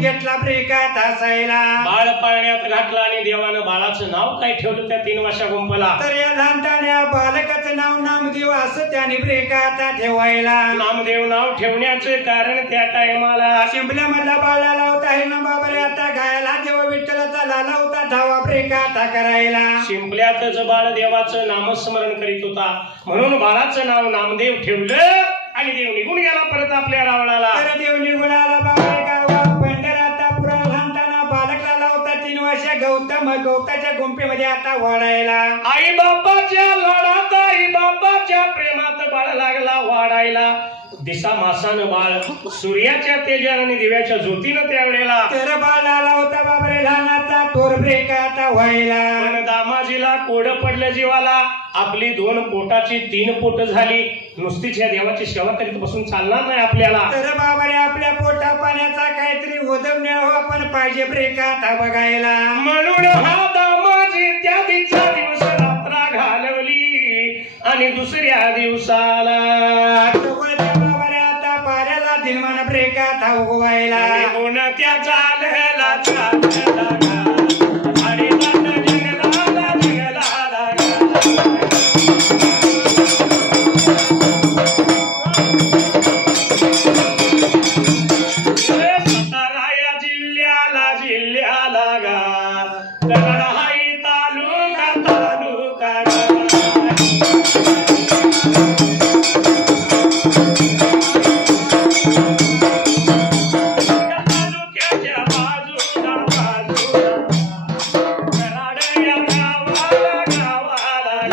घेतला ब्रेकात हसायला बाळ पाळण्यात घातला आणि देवानं बाळाचं नाव काय ठेवलं त्या 3 वर्षा गुंपला तर या लहानताण्या बालकाचं नाव नामदेव असं त्याने ब्रेकात ठेवायला नामदेव नाव ठेवण्याचं कारण त्या टायमाला शिंपल्यामधला बाळाला होता आहे ना बाबा रे आता गायला देवा विठ्ठलाचा लाला होता धावा ब्रेकात करायला शिंपल्यातच बाळ देवाचं नामस्मरण करीत होता म्हणून बाळाचं नाव नामदेव ठेवलं आणि देव निघून गेला परत आपल्या रावणाला तर देव निघून आला बाबा गवताच्या गुंपेमध्ये आता वाढायला आई बापाच्या लाडात आई बापाच्या प्रेमात बाळ लागला वाढायला दिसा मासानं बाळ सूर्याच्या तेजाने दिव्याच्या ज्योतीनं त्यावेळेला तर बाळ आला होता बाबरे लहानाचा तोर ब्रेक आता व्हायला पण दामाजीला कोड पडलं जीवाला आपली 2 पोटाची 3 पोट झाली नुसतीच या देवाची सेवा करीत बसून चालणार नाही आपल्याला तर बाबा रे आपल्या पोटा पाण्याचा काहीतरी उदमण्या हो आपण पाहिजे ब्रेक आता बघायला म्हणून हा दामाजी त्या दिवस रात्र घालवली आणि दुसऱ्या दिवसाला आता पाऱ्याला दिलमान ब्रेक आता उगवायला कोण त्या चालला चालला आणि जंगलाला जंगलाला जिल्ह्याला गा करहाई तालुका तालुक्याच्या बाजूला कराड या गावाला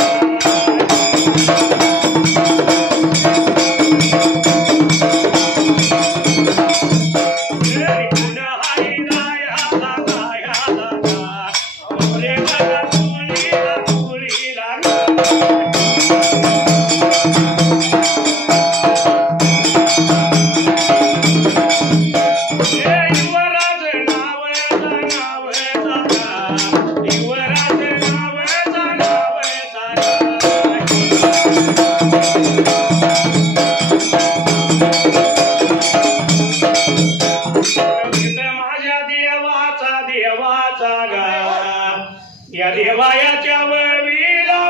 या देवायाच्या वळवीला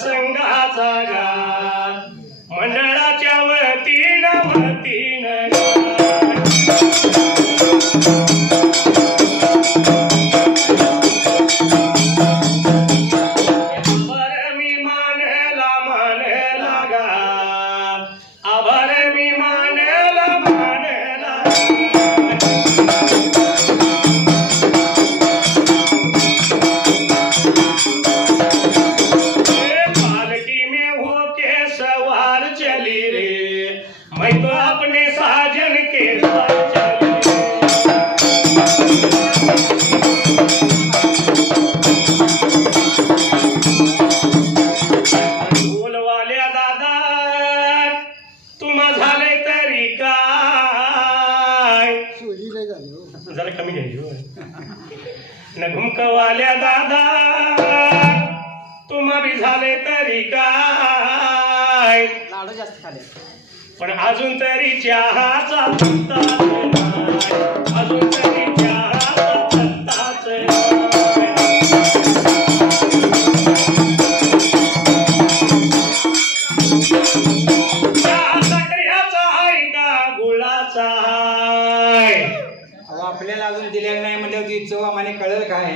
संघाचा गा मंडळाच्या वतीनं आभार मी मानला गा आभार मी मानला मैं तो अपने साजन के साथ ढोल वाल्या दादा तुम्हा झाले तरी काय जरा कमी घ्यायची न घुमकवाल्या दादा तुम्हा बी झाले तरी काय लाडू जास्त खाले पण अजून तरी चहाचा पत्ताच नाही, अजून तरी चहाचा पत्ताच नाही. चहा साखरेचा आहे का गुळाचा आहे? आपल्याला अजून दिलेलं नाही म्हणजे ती चव आम्हाला कळेल काय?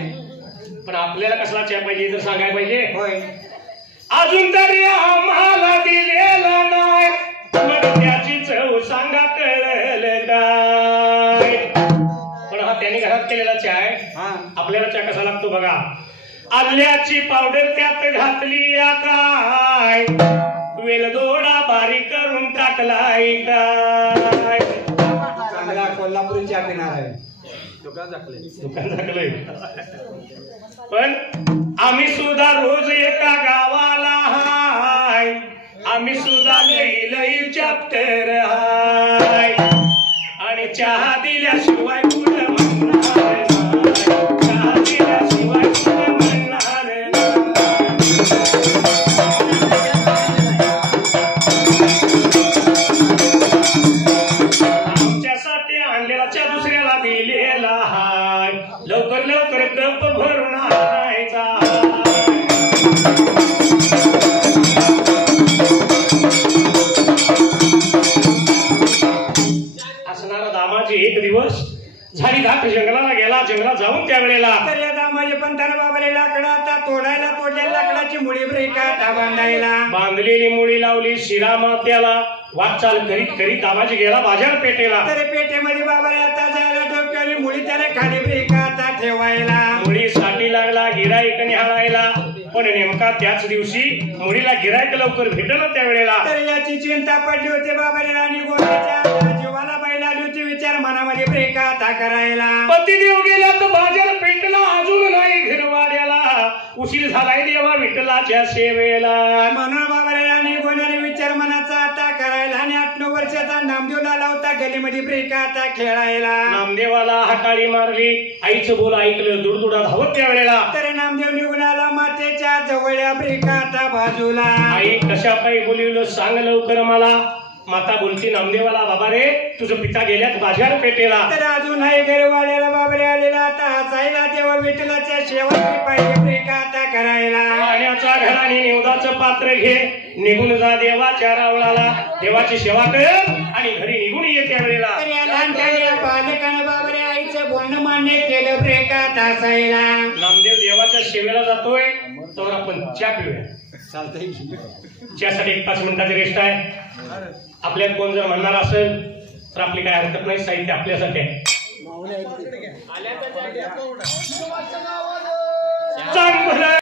पण आपल्याला कसला चहा पाहिजे तर सांगायला पाहिजे. होय, अजून तरी आम्हाला दिलेला नाही, मग त्याची चव सांगा कळेल काय? पण हा त्यांनी घरात केलेला चहा आहे. हा, आपल्याला चहा कसा लागतो बघा. आल्याची पावडर त्यात घातली काय, वेलदोडा बारीक करून टाकलाय काय? चांगला कोल्हापुरी चहा पिणार आहे. दुकान झाकलंय. पण आम्ही सुद्धा रोज एका गावाला हाय, आम्ही सुद्धा लई लई चॅप्टर हाय, आणि चहा दिल्याशिवाय कुठं म्हणणार नाही, चहा दिल्याशिवाय कुठं म्हणणार नाही. आमच्यासाठी आणलेला चहा दुसऱ्याला दिलेला हाय, लवकर लवकर कप भरून आणायचा. असणारा दामाजी एक दिवस झाडी धाक जंगलाला गेला. जंगलात जाऊन त्यावेळेला तर या दामाजी पंताना बाबाले लाकडं आता तोडायला तोडल्या लाकडाची मुळी ब्रेका बांधायला बांधलेली मुळी लावली. शिरामात्याला वाटचाल करीत करीत दामाजी गेला बाजारपेठेला. तर पेटेमध्ये बाबाले आता जायला डोक्याने मुळी त्याला खाली ब्रेका आता ठेवायला. मुळीसाठी लागला गिराईक निहाळायला. पण नेमका त्याच दिवशी मुळीला गिराईक लवकर भेटलं त्यावेळेला. तर याची चिंता पडली होती बाबाले आणि गोष्टीच्या जीवाला बाई आली होती विचार मनामध्ये ब्रेका आता करायला. पतिदेव गेला तर बाजारपेठला अजून नाही घिरवाड्याला. उशीर झालाय देवा विठ्ठलाच्या सेवेला. म्हणून बाबाले आणि गोण्याने विचार मनाचा आता करायला आणि 8-9 वर्षाचा नामदेव लावला होता गलीमध्ये ब्रेका आता खेळायला. नामदेवाला हाकाळी मारली. आईचं बोल ऐकलं. दुडदुडा धावत त्यावेळेला. तर नामदेव निघून आला मातेच्या जवळ्या ब्रेका आता बाजूला. आई कशा पायी बोलिवलं सांग लवकर मला. माता बोलती नामदेवाला, बाबा रे तुझं पिता गेल्यात बाजारपेठेला. तर अजून आहे घरवाड्याला बाबरे आलेला आता हसायला तेव्हा विठ्ठलाच्या शेवटची पाहिजे ब्रेका आता करायला. पाण्याचा घराने निवदाचं पात्र घे. निघून जा देवाच्या रावळाला. देवाची सेवा कर आणि घरी निघून ये त्यावेळेला. तर या लहानच्या बालकानं बाबरे आईचं बोलणं मान्य केलं ब्रेका आता हसायला. नामदेव देवाच्या सेवेला जातोय तर आपण चहा पिऊया. चालतंय. चहासाठी 1-5 मिनिटाची रेस्ट आहे. आपल्यात कोण जर म्हणणार असेल तर आपली काय हरकत नाही. साहित्य आपल्यासाठी आहे. चांगलं